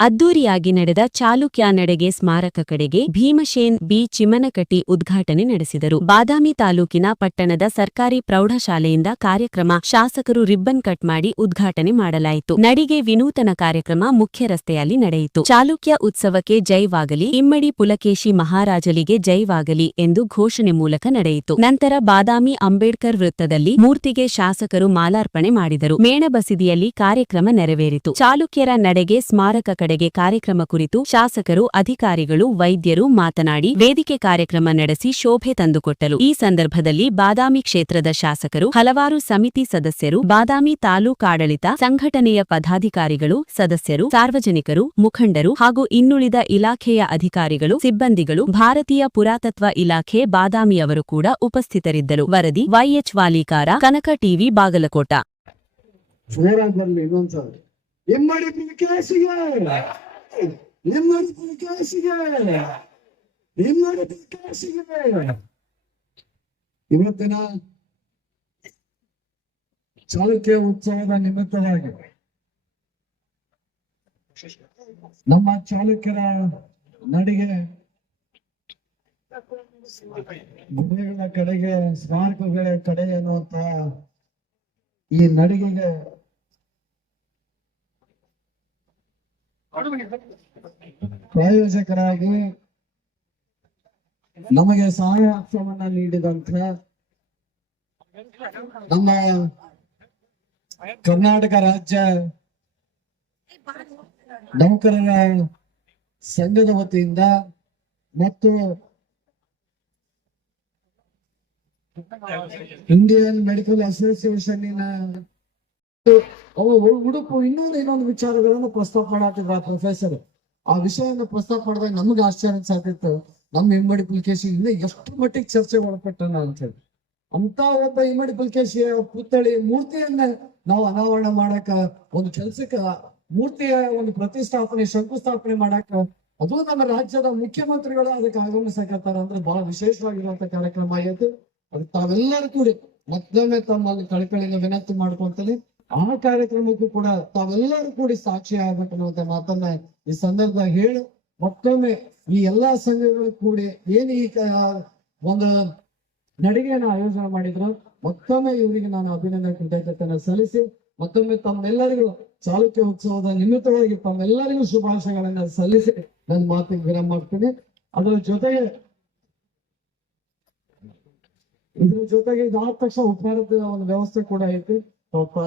ಅದ್ದೂರಿಯಾಗಿ ನಡೆದ ಚಾಲುಕ್ಯ ನಡೆಗೆ ಸ್ಮಾರಕ ಕಡೆಗೆ ಭೀಮಶೇನ್ ಬಿ. ಚಿಮನಕಟ್ಟಿ ಉದ್ಘಾಟನೆ ನಡೆಸಿದರು. ಬಾದಾಮಿ ತಾಲೂಕಿನ ಪಟ್ಟಣದ ಸರ್ಕಾರಿ ಪ್ರೌಢಶಾಲೆಯಿಂದ ಕಾರ್ಯಕ್ರಮ ಶಾಸಕರು ರಿಬ್ಬನ್ ಕಟ್ ಮಾಡಿ ಉದ್ಘಾಟನೆ ಮಾಡಲಾಯಿತು. ನಡಿಗೆ ವಿನೂತನ ಕಾರ್ಯಕ್ರಮ ಮುಖ್ಯ ರಸ್ತೆಯಲ್ಲಿ ನಡೆಯಿತು. ಚಾಲುಕ್ಯ ಉತ್ಸವಕ್ಕೆ ಜೈವಾಗಲಿ, ಇಮ್ಮಡಿ ಪುಲಕೇಶಿ ಮಹಾರಾಜಲಿಗೆ ಜೈವಾಗಲಿ ಎಂದು ಘೋಷಣೆ ಮೂಲಕ ನಡೆಯಿತು. ನಂತರ ಬಾದಾಮಿ ಅಂಬೇಡ್ಕರ್ ವೃತ್ತದಲ್ಲಿ ಮೂರ್ತಿಗೆ ಶಾಸಕರು ಮಾಲಾರ್ಪಣೆ ಮಾಡಿದರು. ಮೇಣಬಸಿದಿಯಲ್ಲಿ ಕಾರ್ಯಕ್ರಮ ನೆರವೇರಿತು. ಚಾಲುಕ್ಯರ ನಡೆಗೆ ಸ್ಮಾರಕ ಕಡೆಗೆ ಕಾರ್ಯಕ್ರಮ ಕುರಿತು ಶಾಸಕರು, ಅಧಿಕಾರಿಗಳು, ವೈದ್ಯರು ಮಾತನಾಡಿ, ವೇದಿಕೆ ಕಾರ್ಯಕ್ರಮ ನಡೆಸಿ ಶೋಭೆ ತಂದುಕೊಟ್ಟರು ಈ ಸಂದರ್ಭದಲ್ಲಿ ಬಾದಾಮಿ ಕ್ಷೇತ್ರದ ಶಾಸಕರು, ಹಲವಾರು ಸಮಿತಿ ಸದಸ್ಯರು, ಬಾದಾಮಿ ತಾಲೂಕಾಡಳಿತ ಸಂಘಟನೆಯ ಪದಾಧಿಕಾರಿಗಳು, ಸದಸ್ಯರು, ಸಾರ್ವಜನಿಕರು, ಮುಖಂಡರು ಹಾಗೂ ಇನ್ನುಳಿದ ಇಲಾಖೆಯ ಅಧಿಕಾರಿಗಳು, ಸಿಬ್ಬಂದಿಗಳು, ಭಾರತೀಯ ಪುರಾತತ್ವ ಇಲಾಖೆ ಬಾದಾಮಿಯವರು ಕೂಡ ಉಪಸ್ಥಿತರಿದ್ದರು. ವರದಿ ವೈಎಚ್ ವಾಲಿಕಾರ, ಕನಕ ಟಿವಿ, ಬಾಗಲಕೋಟ. ಇಮ್ಮಡಿ ಪಿಲ್ಕೇಸಿಗೆ ಇಮ್ಮಡಿ ಪಿಲ್ಕೇಸಿಗೆ ಇಮ್ಮಡಿ ಪಿಲ್ಕೇಸಿಗೆ ಇವತ್ತಿನ ಚಾಲುಕ್ಯ ಉತ್ಸವದ ನಿಮಿತ್ತವಾಗಿ ನಮ್ಮ ಚಾಲುಕ್ಯರ ನಡಿಗೆ ಗುಡಿಗಳ ಕಡೆಗೆ, ಸ್ಮಾರಕಗಳ ಕಡೆ ಎನ್ನುವಂತ ಈ ನಡಿಗೆಗೆ ಪ್ರಾಯೋಜಕರಾಗಿ ನಮಗೆ ಸಹಾಯ ಹಸ್ತವನ್ನ ನೀಡಿದಂತ ನಮ್ಮ ಕರ್ನಾಟಕ ರಾಜ್ಯ ನೌಕರರ ಸಂಘದ ವತಿಯಿಂದ ಮತ್ತು ಇಂಡಿಯನ್ ಮೆಡಿಕಲ್ ಅಸೋಸಿಯೇಷನ್ನಿನ ಅವ ಉಡುಪು ಇನ್ನೊಂದು ಇನ್ನೊಂದು ವಿಚಾರಗಳನ್ನು ಪ್ರಸ್ತಾಪ ಆ ಪ್ರೊಫೆಸರ್ ಆ ವಿಷಯವನ್ನು ಪ್ರಸ್ತಾಪ ಮಾಡಿದಾಗ ನಮ್ಗೆ ಆಶ್ಚರ್ಯ ಸಾಕಿತ್ತು ನಮ್ಮ ಇಮ್ಮಡಿ ಪುಲ್ಕೇಶಿ ಇನ್ನ ಎಷ್ಟು ಮಟ್ಟಿಗೆ ಚರ್ಚೆ ಒಳಪಟ್ಟನ ಅಂತ ಹೇಳಿ. ಅಂತ ಒಬ್ಬ ಇಮ್ಮಡಿ ಪುಲ್ಕೇಶಿಯ ಪುತ್ಥಳಿ ಮೂರ್ತಿಯನ್ನ ನಾವು ಅನಾವರಣ ಮಾಡಕ, ಒಂದು ಕೆಲ್ಸಕ್ಕ ಮೂರ್ತಿಯ ಒಂದು ಪ್ರತಿಷ್ಠಾಪನೆ, ಶಂಕುಸ್ಥಾಪನೆ ಮಾಡಕ, ಅದು ನಮ್ಮ ರಾಜ್ಯದ ಮುಖ್ಯಮಂತ್ರಿಗಳು ಅದಕ್ಕೆ ಆಗಮಿಸಕತ್ತಾರ ಅಂದ್ರೆ ಬಹಳ ವಿಶೇಷವಾಗಿರುವಂತ ಕಾರ್ಯಕ್ರಮ ಆಗೈತೆ ಅದಕ್ಕೆ ತಾವೆಲ್ಲರೂ ಕೂಡಿ ಮತ್ತೊಮ್ಮೆ ತಮ್ಮಲ್ಲಿ ಕಳಕಳಿನ ವಿನಂತಿ ಮಾಡ್ಕೊಂತಲೇ ಆ ಕಾರ್ಯಕ್ರಮಕ್ಕೂ ಕೂಡ ತಾವೆಲ್ಲರೂ ಕೂಡಿ ಸಾಕ್ಷಿ ಆಗಬೇಕನ್ನುವಂತ ಮಾತನ್ನ ಈ ಸಂದರ್ಭದಾಗ ಹೇಳಿ, ಮತ್ತೊಮ್ಮೆ ಈ ಎಲ್ಲಾ ಸಂಘಗಳು ಕೂಡಿ ಏನು ಈ ಒಂದು ನಡಿಗೆಯನ್ನು ಆಯೋಜನೆ ಮಾಡಿದ್ರು, ಮತ್ತೊಮ್ಮೆ ಇವರಿಗೆ ನಾನು ಅಭಿನಂದನೆ ಕೃತಜ್ಞತೆಯನ್ನು ಸಲ್ಲಿಸಿ, ಮತ್ತೊಮ್ಮೆ ತಮ್ಮೆಲ್ಲರಿಗೂ ಚಾಲುಕ್ಯ ಉತ್ಸವದ ನಿಮಿತ್ತವಾಗಿ ತಮ್ಮೆಲ್ಲರಿಗೂ ಶುಭಾಶಯಗಳನ್ನ ಸಲ್ಲಿಸಿ ನನ್ನ ಮಾತಿಗೆ ವಿರಾಮ ಮಾಡ್ತೀನಿ. ಅದರ ಜೊತೆಗೆ, ಇದ್ರ ಜೊತೆಗೆ ಇದಾದ ತಕ್ಷಣ ಉಪಹಾರದ ಒಂದು ವ್ಯವಸ್ಥೆ ಕೂಡ ಐತಿ.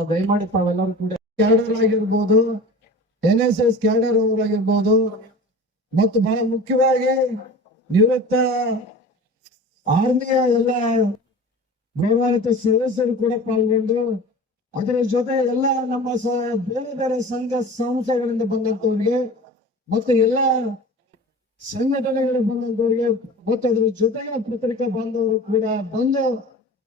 ದಯಮಾಡಿ ತಾವೆಲ್ಲರೂ ಕೂಡ ಕ್ಯಾಡರ್ ಆಗಿರ್ಬೋದು ಎನ್ ಎಸ್ ಎಸ್ ಕ್ಯಾಡರ್ ಅವರಾಗಿರ್ಬೋದು, ಮತ್ತು ಬಹಳ ಮುಖ್ಯವಾಗಿ ನಿವೃತ್ತ ಆರ್ಮಿಯ ಎಲ್ಲ ಗೌರವಾನ್ವಿತ ಸದಸ್ಯರು ಕೂಡ ಪಾಲ್ಗೊಂಡು, ಅದರ ಜೊತೆ ಎಲ್ಲ ನಮ್ಮ ಬೇರೆ ಬೇರೆ ಸಂಘ ಸಂಸ್ಥೆಗಳಿಂದ ಬಂದಂತವ್ರಿಗೆ ಮತ್ತು ಎಲ್ಲ ಸಂಘಟನೆಗಳಿಗೆ ಬಂದಂತವ್ರಿಗೆ ಮತ್ತು ಅದ್ರ ಜೊತೆಗೆ ಪತ್ರಿಕಾ ಬಾಂಧವರು ಕೂಡ ಬಂದು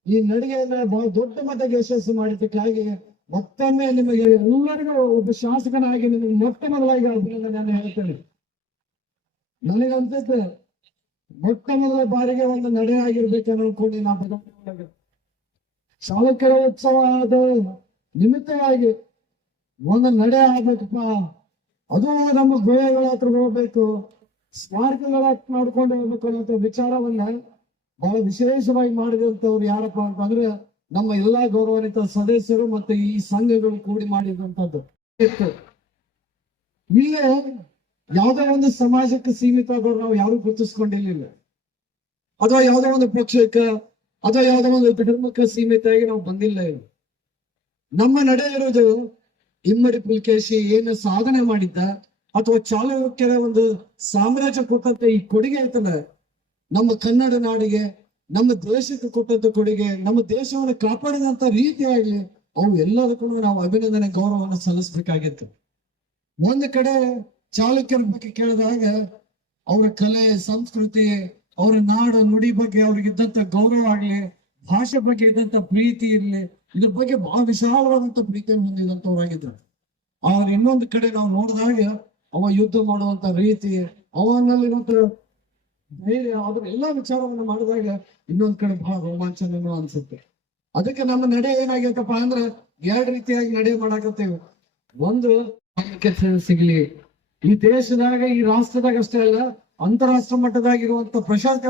ಈ ನಡಿಗೆಯನ್ನ ಬಹಳ ದೊಡ್ಡ ಮಟ್ಟಕ್ಕೆ ಯಶಸ್ಸು ಮಾಡಿದ್ದಕ್ಕಾಗಿ ಮತ್ತೊಮ್ಮೆ ನಿಮಗೆ ಎಲ್ಲರಿಗೂ ಒಬ್ಬ ಶಾಸಕನಾಗಿ ನಿಮಗೆ ಮೊಟ್ಟ ಮೊದಲಾಗಿ ಅಭಿನಂದನೆಯನ್ನು ಹೇಳ್ತೇನೆ. ನನಗಂತ ಮೊಟ್ಟ ಮೊದಲ ಬಾರಿಗೆ ಒಂದು ನಡೆ ಆಗಿರ್ಬೇಕನ್ನೋ ಅನ್ಕೊಂಡು ನಾ ಬದಲಾವಣೆ ಚಾಲಕರ ಉತ್ಸವ ಆದ ನಿಮಿತ್ತವಾಗಿ ಒಂದು ನಡೆ ಆಗ್ಬೇಕಪ್ಪ. ಅದು ನಮ್ಮ ಗುಹೆಗಳ ಹತ್ರ ಹೋಗ್ಬೇಕು. ಸ್ಮಾರಕಗಳ ಮಾಡ್ಕೊಂಡು ಹೋಗ್ಬೇಕು ಅನ್ನೋ ವಿಚಾರವನ್ನ ಬಹಳ ವಿಶೇಷವಾಗಿ ಮಾಡಿದಂತವ್ರು ಯಾರಪ್ಪ ಅಂತಂದ್ರೆ ನಮ್ಮ ಎಲ್ಲಾ ಗೌರವಾನ್ವಿತ ಸದಸ್ಯರು ಮತ್ತೆ ಈ ಸಂಘಗಳು ಕೂಡಿ ಮಾಡಿದಂತದ್ದು ಇತ್ತು. ಇಲ್ಲೇ ಯಾವುದೇ ಒಂದು ಸಮಾಜಕ್ಕೆ ಸೀಮಿತ ನಾವು ಯಾರು ಗುರುತಿಸ್ಕೊಂಡಿರ್ಲಿಲ್ಲ. ಅಥವಾ ಯಾವ್ದೋ ಒಂದು ಪಕ್ಷಕ್ಕೆ ಅಥವಾ ಯಾವ್ದೋ ಒಂದು ಧರ್ಮಕ್ಕೆ ಸೀಮಿತ ಆಗಿ ನಾವು ಬಂದಿಲ್ಲ ಇಲ್ಲಿ. ನಮ್ಮ ನಡೆ ಇರೋದು ಇಮ್ಮಡಿ ಪುಲ್ಕೇಶಿ ಏನು ಸಾಧನೆ ಮಾಡಿದ್ದ ಅಥವಾ ಚಾಲುಕ್ಯರ ಒಂದು ಸಾಮ್ರಾಜ್ಯ ಕೊಟ್ಟಂತ ಈ ಕೊಡುಗೆ ಐತಲ್ಲ ನಮ್ಮ ಕನ್ನಡ ನಾಡಿಗೆ, ನಮ್ಮ ದೇಶಕ್ಕೆ ಕೊಟ್ಟಂತ ಕೊಡುಗೆ, ನಮ್ಮ ದೇಶವನ್ನು ಕಾಪಾಡಿದಂತ ರೀತಿಯಾಗಿ ಅವು ಎಲ್ಲದಕ್ಕೂ ನಾವು ಅಭಿನಂದನೆ, ಗೌರವವನ್ನು ಸಲ್ಲಿಸಬೇಕಾಗಿತ್ತು. ಒಂದು ಕಡೆ ಚಾಲುಕ್ಯರ ಬಗ್ಗೆ ಕೇಳಿದಾಗ, ಅವರ ಕಲೆ, ಸಂಸ್ಕೃತಿ, ಅವರ ನಾಡು, ನುಡಿ ಬಗ್ಗೆ ಅವ್ರಿಗಿದ್ದಂತ ಗೌರವ ಆಗ್ಲಿ, ಭಾಷೆ ಬಗ್ಗೆ ಇದ್ದಂತ ಪ್ರೀತಿ ಇರ್ಲಿ, ಇದ್ರ ಬಗ್ಗೆ ಬಹಳ ವಿಶಾಲವಾದಂತ ಪ್ರೀತಿಯನ್ನು ಹೊಂದಿದಂತವ್ರಾಗಿದ್ರು ಅವ್ರ ಇನ್ನೊಂದು ಕಡೆ ನಾವು ನೋಡಿದಾಗ, ಅವ ಯುದ್ಧ ಮಾಡುವಂತ ರೀತಿ, ಅವನಲ್ಲಿರುವಂತ ಧೈರ್ಯ ಅದ್ರ ಎಲ್ಲಾ ವಿಚಾರವನ್ನು ಮಾಡಿದಾಗ ಇನ್ನೊಂದ್ ಕಡೆ ಬಹಳ ರೋಮಾಂಚನೂ ಅನ್ಸುತ್ತೆ. ಅದಕ್ಕೆ ನಮ್ಮ ನಡೆ ಏನಾಗೈತಪ್ಪ ಅಂದ್ರೆ ಎರಡ್ ರೀತಿಯಾಗಿ ನಡೆ ಮಾಡಾಕತ್ತೇವೆ. ಒಂದು ಕೆಲಸ ಸಿಗ್ಲಿ. ಈ ದೇಶದಾಗ, ಈ ರಾಷ್ಟ್ರದಾಗ ಅಷ್ಟೇ ಅಲ್ಲ, ಅಂತಾರಾಷ್ಟ್ರ ಮಟ್ಟದಾಗಿರುವಂತ ಪ್ರಶಾಂತ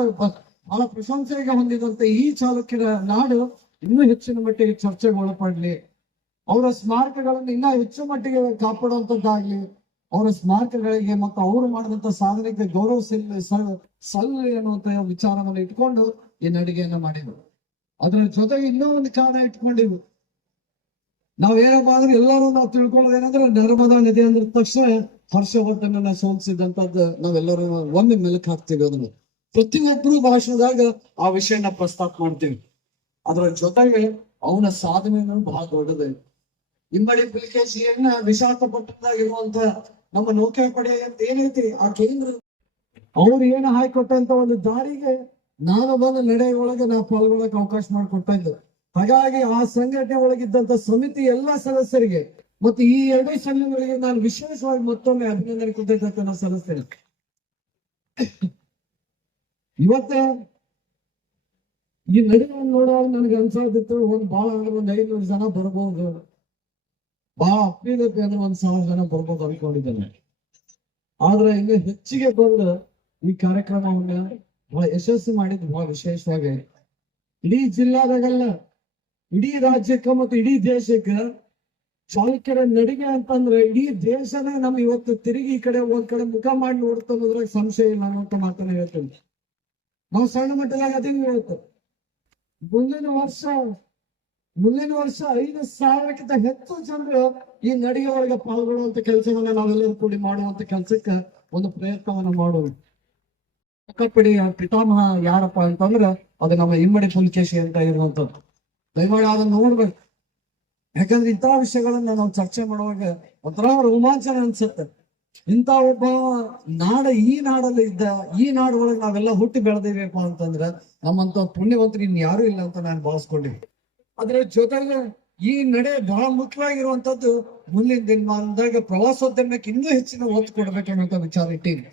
ಬಹಳ ಪ್ರಶಂಸೆಗೆ ಹೊಂದಿದಂತ ಈ ಚಾಲುಕ್ಯರ ನಾಡು ಇನ್ನೂ ಹೆಚ್ಚಿನ ಮಟ್ಟಿಗೆ ಚರ್ಚೆಗೆ ಒಳಪಡ್ಲಿ. ಅವರ ಸ್ಮಾರಕಗಳನ್ನು ಇನ್ನೂ ಹೆಚ್ಚು ಮಟ್ಟಿಗೆ ಕಾಪಾಡುವಂತದ್ದಾಗ್ಲಿ. ಅವರ ಸ್ಮಾರಕಗಳಿಗೆ ಮತ್ತು ಅವರು ಮಾಡಿದಂತ ಸಾಧನೆಗೆ ಗೌರವ ಸಲ್ಲಿ ಸಲ್- ಸಲ್ಲಲಿ ಅನ್ನುವಂತ ವಿಚಾರವನ್ನು ಇಟ್ಕೊಂಡು ಈ ನಡಿಗೆಯನ್ನ ಮಾಡಿದ್ರು. ಅದರ ಜೊತೆಗೆ ಇನ್ನೂ ಒಂದು ಕಾರಣ ಇಟ್ಕೊಂಡಿದ್ರು ನಾವೇನಪ್ಪ ಅಂದ್ರೆ ಎಲ್ಲರೂ ನಾವು ತಿಳ್ಕೊಳ್ಳೋದೇನಂದ್ರೆ ನರ್ಮದಾ ನದಿ ಅಂದ್ರ ತಕ್ಷಣ ಹರ್ಷವರ್ಧನ ಸೋಲಿಸಿದಂತದ್ದು ನಾವೆಲ್ಲರೂ ಒಮ್ಮೆ ಮೆಲುಕು ಹಾಕ್ತೀವಿ ಅದನ್ನು. ಪ್ರತಿಯೊಬ್ಬರು ಭಾಷಣದಾಗ ಆ ವಿಷಯನ ಪ್ರಸ್ತಾಪ ಮಾಡ್ತೀವಿ. ಅದರ ಜೊತೆಗೆ ಅವನ ಸಾಧನೆಯನ್ನು ಬಹಳ ದೊಡ್ಡದು. ಇಮ್ಮಡಿ ಪುಲಿಕೇಶಿಯನ್ನ ವಿಶಾಖಪಟ್ಟಣದಾಗಿರುವಂತ ನಮ್ಮ ನೌಕಾಪಡೆ ಅಂತ ಏನೈತಿ ಆ ಕೇಂದ್ರ ಅವ್ರು ಏನು ಹಾಕಿಕೊಟ್ಟಂತ ಒಂದು ದಾರಿಗೆ ನಾನು ಬಂದ ನಡೆ ಒಳಗೆ ನಾ ಪಾಲ್ಗೊಳ್ಳಕ್ ಅವಕಾಶ ಇದ್ದೆ. ಹಾಗಾಗಿ ಆ ಸಂಘಟನೆ ಒಳಗಿದ್ದಂತ ಸಮಿತಿ ಎಲ್ಲಾ ಸದಸ್ಯರಿಗೆ ಮತ್ತು ಈ ಎರಡೇ ಸಂಘಗಳಿಗೆ ನಾನು ವಿಶೇಷವಾಗಿ ಮತ್ತೊಮ್ಮೆ ಅಭಿನಂದನೆ ಕೊಟ್ಟಿದ್ದಂತ ನಾವು ಸದಸ್ಯರು ಇವತ್ತ ಈ ನಡೆಯನ್ನು ನೋಡುವಾಗ ನನಗೆ ಅನ್ಸಾದಿತ್ತು ಒಂದು ಅಂದ್ರೆ ಒಂದ್ ಐನೂರು ಜನ ಬರ್ಬೋದು. ಬಹಳ ಅಪ್ಪಿದಕ್ಕೆ ಅಂದ್ರೆ ಒಂದ್ ಸಾವಿರ ಜನ ಬರ್ಬೋದು ಅನ್ಕೊಂಡಿದ್ದೇನೆ. ಆದ್ರೆ ಇನ್ನು ಹೆಚ್ಚಿಗೆ ಬಂದು ಈ ಕಾರ್ಯಕ್ರಮವನ್ನ ಯಶಸ್ವಿ ಮಾಡಿದ್ ಬಹಳ ವಿಶೇಷವಾಗಿ ಇಡೀ ಜಿಲ್ಲಾದಾಗಲ್ಲ, ಇಡೀ ರಾಜ್ಯಕ್ಕ ಮತ್ತು ಇಡೀ ದೇಶಕ್ಕ ಚಾಲುಕ್ಯರ ನಡಿಗೆ ಅಂತಂದ್ರೆ ಇಡೀ ದೇಶನೇ ನಮ್ ಇವತ್ತು ತಿರುಗಿ ಈ ಕಡೆ ಒಂದ್ ಕಡೆ ಮುಖ ಮಾಡಿ ನೋಡ್ತಾನೋದ್ರಾಗ ಸಂಶಯ ಇಲ್ಲ ಅನ್ನೋಂತ ಮಾತನ್ನ ಹೇಳ್ತೀನಿ. ನಾವು ಸಣ್ಣ ಮಟ್ಟದಾಗ ಅದೇ ಹೇಳ್ತೇವೆ? ಮುಂದಿನ ವರ್ಷ ಮುಂದಿನ ವರ್ಷ ಐದು ಸಾವಿರಕ್ಕಿಂತ ಹೆಚ್ಚು ಜನರು ಈ ನಡಿಗೆ ಒಳಗೆ ಪಾಲ್ಗೊಳ್ಳುವಂತ ಕೆಲಸವನ್ನ ನಾವೆಲ್ಲರೂ ಕೂಡಿ ಮಾಡುವಂತ ಕೆಲಸಕ್ಕೆ ಒಂದು ಪ್ರಯತ್ನವನ್ನ ಮಾಡುವ ಕಪ್ಪಡಿ ಪಿತಾಮಹ ಯಾರಪ್ಪ ಅಂತಂದ್ರ ಅದು ನಮ್ಮ ಇಮ್ಮಡಿ ಪುಲಿಕೇಶಿ ಅಂತ ಇರುವಂತದ್ದು ದಯಮಾಡಿ ಅದನ್ನ ನೋಡ್ಬೇಕು. ಯಾಕಂದ್ರೆ ಇಂತಹ ವಿಷಯಗಳನ್ನ ನಾವು ಚರ್ಚೆ ಮಾಡುವಾಗ ಒಂಥರ ರೋಮಾಂಚನ ಅನ್ಸುತ್ತೆ. ಇಂತ ಒಬ್ಬ ನಾಡ ಈ ನಾಡಲ್ಲಿ ಇದ್ದ ಈ ನಾಡೊಳಗೆ ನಾವೆಲ್ಲ ಹುಟ್ಟಿ ಬೆಳೆದಿವೇಪ ಅಂತಂದ್ರ ನಮ್ಮಂತ ಪುಣ್ಯವಂತರು ಇನ್ ಯಾರು ಇಲ್ಲ ಅಂತ ನಾನು ಭಾವಿಸ್ಕೊಂಡಿವಿ ಅದ್ರ ಜೊತೆಗೆ ಈ ನಡೆ ಬಹಳ ಮುಖ್ಯವಾಗಿರುವಂತದ್ದು ಮುಂದಿನ ದಿನಮಾನದಾಗ ಪ್ರವಾಸೋದ್ಯಮಕ್ಕೆ ಇನ್ನೂ ಹೆಚ್ಚಿನ ಒತ್ತು ಕೊಡ್ಬೇಕನ್ನುವಂತ ವಿಚಾರ ಇಟ್ಟೀನಿ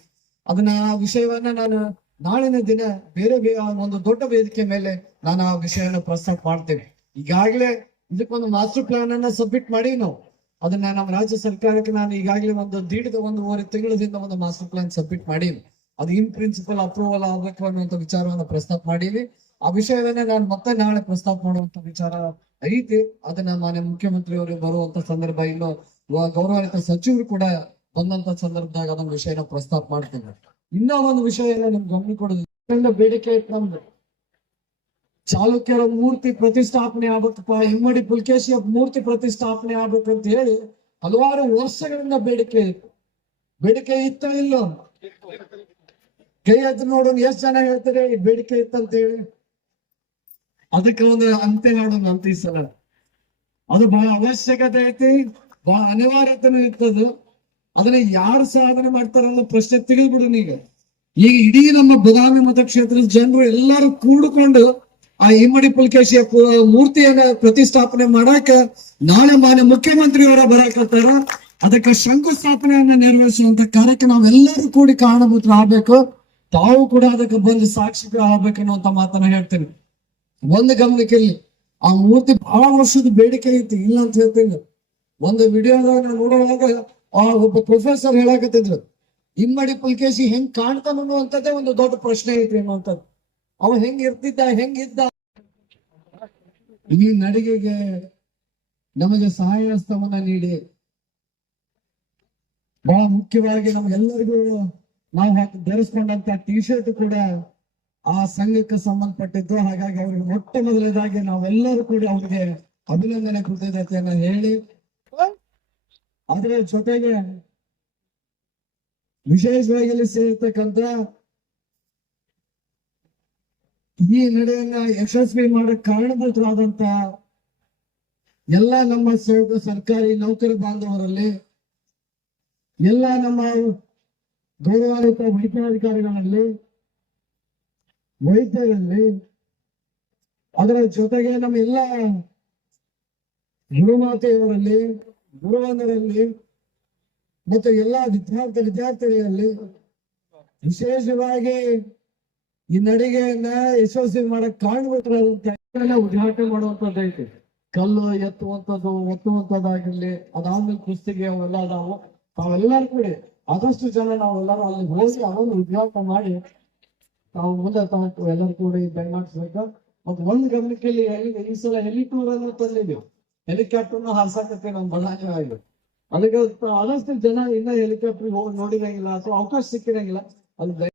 ಅದನ್ನ ಆ ವಿಷಯವನ್ನ ನಾನು ನಾಳಿನ ದಿನ ಬೇರೆ ಬೇರೆ ಒಂದು ದೊಡ್ಡ ವೇದಿಕೆ ಮೇಲೆ ನಾನು ಆ ವಿಷಯನ ಪ್ರಸ್ತಾಪ ಮಾಡ್ತೇನೆ. ಈಗಾಗಲೇ ಇದಕ್ಕೊಂದು ಮಾಸ್ಟರ್ ಪ್ಲಾನ್ ಅನ್ನ ಸಬ್ಮಿಟ್ ಮಾಡಿ ನಾವು. ಅದನ್ನ ನಮ್ಮ ರಾಜ್ಯ ಸರ್ಕಾರಕ್ಕೆ ನಾನು ಈಗಾಗಲೇ ಒಂದು ದೀಡದ ಒಂದೂವರೆ ತಿಂಗಳದಿಂದ ಒಂದು ಮಾಸ್ಟರ್ ಪ್ಲಾನ್ ಸಬ್ಮಿಟ್ ಮಾಡೀನಿ ಅದು ಇನ್ ಪ್ರಿನ್ಸಿಪಲ್ ಅಪ್ರೂವಲ್ ಆಗ್ಬೇಕು ಅನ್ನುವಂತ ವಿಚಾರವನ್ನ ಪ್ರಸ್ತಾಪ ಮಾಡೀವಿ. ಆ ವಿಷಯವನ್ನ ನಾನು ಮತ್ತೆ ನಾಳೆ ಪ್ರಸ್ತಾಪ ಮಾಡುವಂತ ವಿಚಾರ ಐತಿ. ಅದನ್ನ ಮಾನ್ಯ ಮುಖ್ಯಮಂತ್ರಿಯವರು ಬರುವಂತ ಸಂದರ್ಭ ಇನ್ನು ಗೌರವಾನ್ವಿತ ಸಚಿವರು ಕೂಡ ಬಂದಂತ ಸಂದರ್ಭದಾಗ ಅದೊಂದು ವಿಷಯನ ಪ್ರಸ್ತಾಪ ಮಾಡ್ತೇನೆ. ಇನ್ನ ಒಂದು ವಿಷಯ ನಿಮ್ ಗಮನ ಕೊಡೋದು. ಬೇಡಿಕೆ ಇತ್ತು ನಮ್ದು. ಚಾಲುಕ್ಯರ ಮೂರ್ತಿ ಪ್ರತಿಷ್ಠಾಪನೆ ಆಗ್ಬೇಕಪ್ಪ ಇಮ್ಮಡಿ ಪುಲ್ಕೇಶಿಯ ಮೂರ್ತಿ ಪ್ರತಿಷ್ಠಾಪನೆ ಆಗ್ಬೇಕು ಅಂತ ಹೇಳಿ ಹಲವಾರು ವರ್ಷಗಳಿಂದ ಬೇಡಿಕೆ ಇತ್ತು ಬೇಡಿಕೆ ಇತ್ತ ಇಲ್ಲ? ಕೈ ಎದ್ದು ನೋಡೋಣ ಎಷ್ಟ್ ಜನ ಹೇಳ್ತಾರೆ, ಈ ಬೇಡಿಕೆ ಇತ್ತಂತ ಹೇಳಿ. ಅದಕ್ಕೆ ಒಂದು ಅಂತ್ಯ ಮಾಡೋಣ ಅಂತ ಈ ಸಲ. ಅದು ಬಹಳ ಅವಶ್ಯಕತೆ ಐತಿ, ಬಹಳ ಅನಿವಾರ್ಯತೆನೂ ಇರ್ತದ. ಅದನ್ನ ಯಾರು ಸಾಧನೆ ಮಾಡ್ತಾರ ಅನ್ನೋ ಪ್ರಶ್ನೆ ತೆಗೆದ್ಬಿಡು ಈಗ ಈಗ ಇಡೀ ನಮ್ಮ ಬದಾಮಿ ಮತಕ್ಷೇತ್ರದ ಜನರು ಎಲ್ಲರೂ ಕೂಡಿಕೊಂಡು ಆ ಇಮ್ಮಡಿ ಪುಲ್ಕೇಶಿಯ ಮೂರ್ತಿಯನ್ನ ಪ್ರತಿಷ್ಠಾಪನೆ ಮಾಡಾಕ ನಾಳೆ ಮಾನ್ಯ ಮುಖ್ಯಮಂತ್ರಿಯವರ ಬರಾಕತ್ತಾರ. ಅದಕ್ಕೆ ಶಂಕುಸ್ಥಾಪನೆಯನ್ನ ನೆರವೇರಿಸುವಂತ ಕಾರ್ಯಕ್ಕೆ ನಾವೆಲ್ಲರೂ ಕೂಡಿ ಕಾರಣಭೂತರಾಗಬೇಕು. ತಾವು ಕೂಡ ಅದಕ್ಕೆ ಬಂದು ಸಾಕ್ಷಿಗಳು ಆಗ್ಬೇಕು ಅನ್ನುವಂತ ಮಾತನ್ನ ಹೇಳ್ತೇನೆ. ಒಂದು ಗಮನಕ್ಕೆ ಆ ಮೂರ್ತಿ ಬಹಳ ವರ್ಷದ ಬೇಡಿಕೆ ಐತಿ, ಇಲ್ಲ ಅಂತ ಹೇಳ್ತೀನಿ. ಒಂದು ವಿಡಿಯೋದಾಗ ನೋಡುವಾಗ, ಆ ಒಬ್ಬ ಪ್ರೊಫೆಸರ್ ಹೇಳಕತ್ತಿದ್ರು, ಇಮ್ಮಡಿ ಪುಲ್ಕೇಶಿ ಹೆಂಗ್ ಕಾಣ್ತಾನ ಅನ್ನುವಂಥದ್ದೇ ಒಂದು ದೊಡ್ಡ ಪ್ರಶ್ನೆ ಐತಿ ಅನ್ನುವಂಥದ್ದು. ಅವ ಹೆಂಗ್ ಇರ್ತಿದ್ದ ಹೆಂಗಿದ್ದ ಈ ನಡಿಗೆಗೆ ನಮಗೆ ಸಹಾಯ ಹಸ್ತವನ್ನ ನೀಡಿ. ಬಹಳ ಮುಖ್ಯವಾಗಿ ನಮ್ಗೆಲ್ಲರಿಗೂ ನಾವು ಹಾಕಿ ಧರಿಸ್ಕೊಂಡಂತ ಟಿ ಶರ್ಟ್ ಕೂಡ ಆ ಸಂಘಕ್ಕೆ ಸಂಬಂಧಪಟ್ಟಿದ್ದು, ಹಾಗಾಗಿ ಅವರಿಗೆ ಮೊಟ್ಟ ಮೊದಲನೇದಾಗಿ ನಾವೆಲ್ಲರೂ ಕೂಡ ಅವ್ರಿಗೆ ಅಭಿನಂದನೆ ಕೃತಜ್ಞತೆಯನ್ನ ಹೇಳಿ ಅದರ ಜೊತೆಗೆ ವಿಶೇಷವಾಗಿ ಇಲ್ಲಿ ಸೇರಿರ್ತಕ್ಕಂತ ಈ ನಡೆಯನ್ನ ಯಶಸ್ವಿ ಮಾಡಕ್ ಕಾರಣಭೂತರಾದಂತ ಎಲ್ಲ ನಮ್ಮ ಸರ್ಕಾರಿ ನೌಕರ ಬಾಂಧವರಲ್ಲಿ ಎಲ್ಲ ನಮ್ಮ ಗೌರವಾನ್ವಿತ ವೈದ್ಯಾಧಿಕಾರಿಗಳಲ್ಲಿ ವೈದ್ಯರಲ್ಲಿ ಅದರ ಜೊತೆಗೆ ನಮ್ಮ ಎಲ್ಲ ಗುರುಮಾತೆಯವರಲ್ಲಿ ಗುರುವಂದರಲ್ಲಿ ಮತ್ತು ಎಲ್ಲ ವಿದ್ಯಾರ್ಥಿ ವಿದ್ಯಾರ್ಥಿಗಳಲ್ಲಿ ವಿಶೇಷವಾಗಿ ಈ ನಡಿಗೆಯನ್ನ ಯಶಸ್ವಿ ಮಾಡಕ್ ಕಾಣ್ಬಿಟ್ರೆ ಉದ್ಘಾಟನೆ ಮಾಡುವಂತದ್ದೈತಿ ಕಲ್ಲು ಎತ್ತುವಂಥದ್ದು ಎತ್ತುವಂಥದ್ದಾಗಿರ್ಲಿ ಅದಾದ್ಮೇಲೆ ಕುಸ್ತಿಗೆ ಅವೆಲ್ಲ ನಾವು ತಾವೆಲ್ಲರೂ ಕೂಡಿ ಆದಷ್ಟು ಜನ ನಾವೆಲ್ಲರೂ ಅಲ್ಲಿ ಹೋಗಿ ಅದೊಂದು ಉದ್ಘಾಟನೆ ಮಾಡಿ ನಾವು ಮುಂದೆ ತಾವು ಎಲ್ಲರೂ ಕೂಡ ದಯಮಾಡಿಸ್ಬೇಕು ಮತ್ತೆ ಒಂದು ಗಮನಕ್ಕೆ ಹೆಲಿ ಈ ಸಲ ಹೆಲಿಟೂರ್ ಅನ್ನು ತಂದಿದ್ದೀವಿ ಹೆಲಿಕಾಪ್ಟರ್ ಹಾರ್ಸಾಕತ್ತೆ ನಮ್ಮ ಬಳ್ಳಾರಿ ಅದಕ್ಕೆ ಆದಷ್ಟು ಜನ ಇನ್ನ ಹೆಲಿಕಾಪ್ಟರ್ ಹೋಗಿ ನೋಡಿರಂಗಿಲ್ಲ, ಅಥವಾ ಅವಕಾಶ ಸಿಕ್ಕಿರಂಗಿಲ್ಲ. ದಯ-